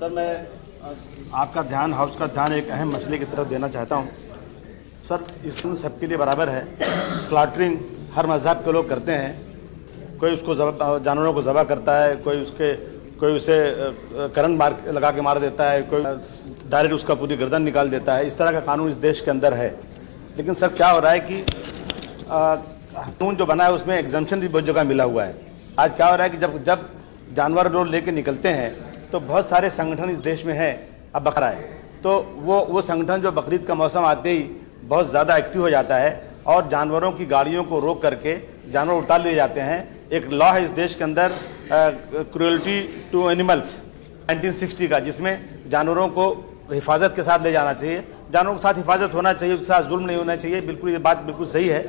Sir, मैं आपका ध्यान, हाउस का ध्यान एक अहम मसले की तरफ देना चाहता हूँ। सर, इस दिन सबके लिए बराबर है। स्लॉटरिंग हर मज़हब के लोग करते हैं। कोई उसको जानवरों को ज़बह करता है, कोई उसे करंट मार लगा के मार देता है, कोई डायरेक्ट उसका पूरी गर्दन निकाल देता है। इस तरह का कानून इस देश के अंदर है। लेकिन सर, क्या हो रहा है कि कानून जो बना है उसमें एग्जम्पशन भी बहुत जगह मिला हुआ है। आज क्या हो रहा है कि जब जानवर लोग लेके निकलते हैं तो बहुत सारे संगठन इस देश में है। अब बकरा है तो वो संगठन जो बकरीद का मौसम आते ही बहुत ज़्यादा एक्टिव हो जाता है और जानवरों की गाड़ियों को रोक करके जानवर उतार लिए जाते हैं। एक लॉ है इस देश के अंदर, क्रूएल्टी टू एनिमल्स 1960 का, जिसमें जानवरों को हिफाजत के साथ ले जाना चाहिए, जानवरों के साथ हिफाजत होना चाहिए, उसके साथ जुल्म नहीं होना चाहिए। बिल्कुल ये बात बिल्कुल सही है।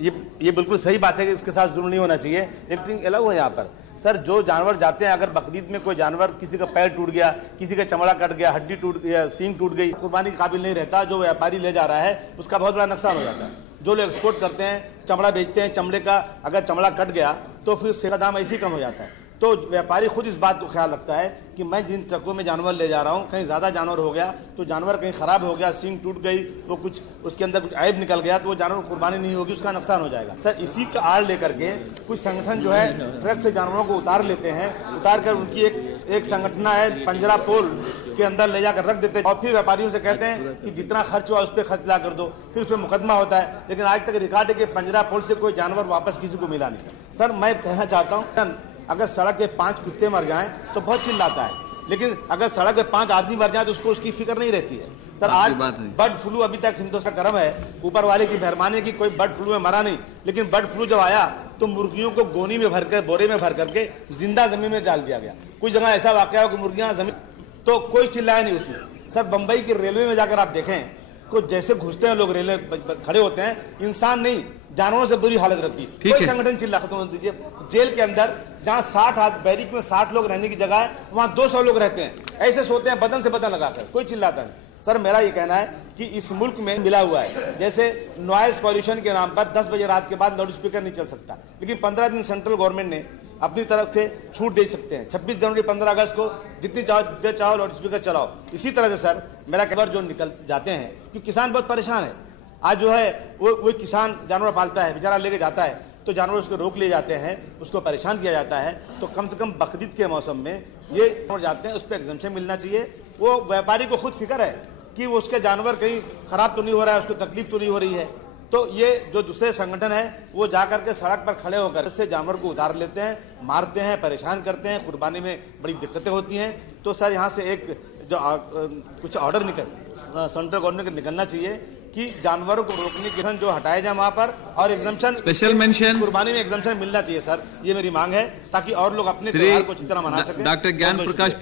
ये बिल्कुल सही बात है कि उसके साथ जुल्म नहीं होना चाहिए। लेकिन अलग हो यहाँ पर सर, जो जानवर जाते हैं, अगर बकरीद में कोई जानवर, किसी का पैर टूट गया, किसी का चमड़ा कट गया, हड्डी टूट गया, सींग टूट गई, कुर्बानी के काबिल नहीं रहता, जो व्यापारी ले जा रहा है उसका बहुत बड़ा नुकसान हो जाता है। जो लोग एक्सपोर्ट करते हैं, चमड़ा बेचते हैं, चमड़े का अगर चमड़ा कट गया तो फिर उसका दाम ऐसे ही कम हो जाता है। तो व्यापारी खुद इस बात को ख्याल रखता है कि मैं जिन ट्रकों में जानवर ले जा रहा हूँ, कहीं ज़्यादा जानवर हो गया तो जानवर कहीं ख़राब हो गया, सींग टूट गई, वो कुछ उसके अंदर कुछ ऐब निकल गया तो वो जानवर कुर्बानी नहीं होगी, उसका नुकसान हो जाएगा। सर, इसी का आड़ लेकर के कुछ संगठन जो है ट्रक से जानवरों को उतार लेते हैं, उतार कर उनकी एक संगठना है, पंजरा पोल के अंदर ले जाकर रख देते हैं और फिर व्यापारियों से कहते हैं कि जितना खर्च हुआ उस पर खर्च ला कर दो, फिर उस पर मुकदमा होता है। लेकिन आज तक रिकॉर्ड है कि पंजरा पोल से कोई जानवर वापस किसी को मिला नहीं। सर, मैं कहना चाहता हूँ, अगर सड़क पे 5 कुत्ते मर जाएं तो बहुत चिल्लाता है, लेकिन अगर सड़क पे 5 आदमी मर जाए तो उसको उसकी फिक्र नहीं रहती है। सर, आज बर्ड फ्लू अभी तक हिंदुस्तान का करम है, ऊपर वाले की मेहरबानी की कोई बर्ड फ्लू में मरा नहीं। लेकिन बर्ड फ्लू जब आया तो मुर्गियों को गोनी में भरकर, बोरे में भर करके जिंदा जमीन में डाल दिया गया। कुछ जगह ऐसा वाकया हो कि मुर्गियां जमीन, तो कोई चिल्लाया नहीं उसमें। सर, बंबई की रेलवे में जाकर आप देखें, को जैसे घुसते हैं लोग, रेलवे खड़े होते हैं, इंसान नहीं जानवरों से बुरी हालत रहती है। कोई संगठन चिल्ला खत्म दीजिए। जेल के अंदर जहां 60 बैरिक में 60 लोग रहने की जगह है, वहां 200 लोग रहते हैं, ऐसे सोते हैं बदन से बदन लगाकर, कोई चिल्लाता नहीं। सर, मेरा ये कहना है कि इस मुल्क में मिला हुआ है, जैसे नॉइज पॉल्यूशन के नाम पर 10 बजे रात के बाद लाउड स्पीकर नहीं चल सकता, लेकिन 15 दिन सेंट्रल गवर्नमेंट ने अपनी तरफ से छूट दे सकते हैं। 26 जनवरी 15 अगस्त को जितनी चाहो लाउड स्पीकर चलाओ। इसी तरह से सर, मेरा खबर जो निकल जाते हैं कि किसान बहुत परेशान है। आज जो है वो किसान जानवर पालता है, बेचारा लेके जाता है तो जानवर उसको रोक लिए जाते हैं, उसको परेशान किया जाता है। तो कम से कम बकरीद के मौसम में ये जाते हैं, उस पर एग्जम्पशन मिलना चाहिए। वो व्यापारी को खुद फिक्र है कि वो उसके जानवर कहीं खराब तो नहीं हो रहा है, उसको तकलीफ तो नहीं हो रही है। तो ये जो दूसरे संगठन है वो जाकर के सड़क पर खड़े होकर इससे जानवर को उतार लेते हैं, मारते हैं, परेशान करते हैं, कुर्बानी में बड़ी दिक्कतें होती हैं। तो सर, यहाँ से एक जो कुछ ऑर्डर सेंट्रल गवर्नमेंट को निकलना चाहिए कि जानवरों को रोकने के जो हटाए जाए वहां पर, और एग्जम्पशन, स्पेशल मेंशन, कुर्बानी में एग्जम्पशन मिलना चाहिए। सर, ये मेरी मांग है ताकि और लोग अपने त्योहार को अच्छी तरह मना सकें। डॉक्टर ज्ञान प्रकाश